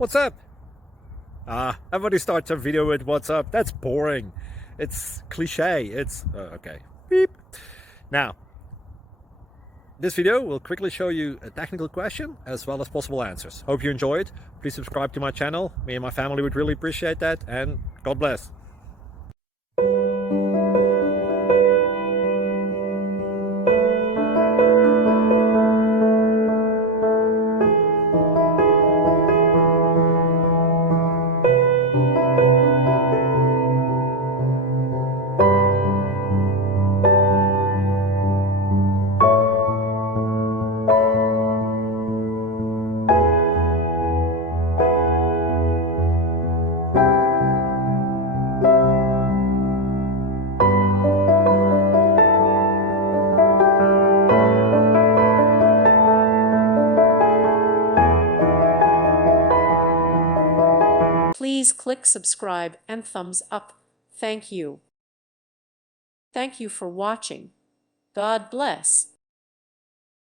What's up? Everybody starts a video with what's up. That's boring. It's cliche. It's okay. Beep. Now, this video will quickly show you a technical question as well as possible answers. Hope you enjoy it. Please subscribe to my channel. Me and my family would really appreciate that, and God bless. Please click subscribe and thumbs up. Thank you. Thank you for watching. God bless.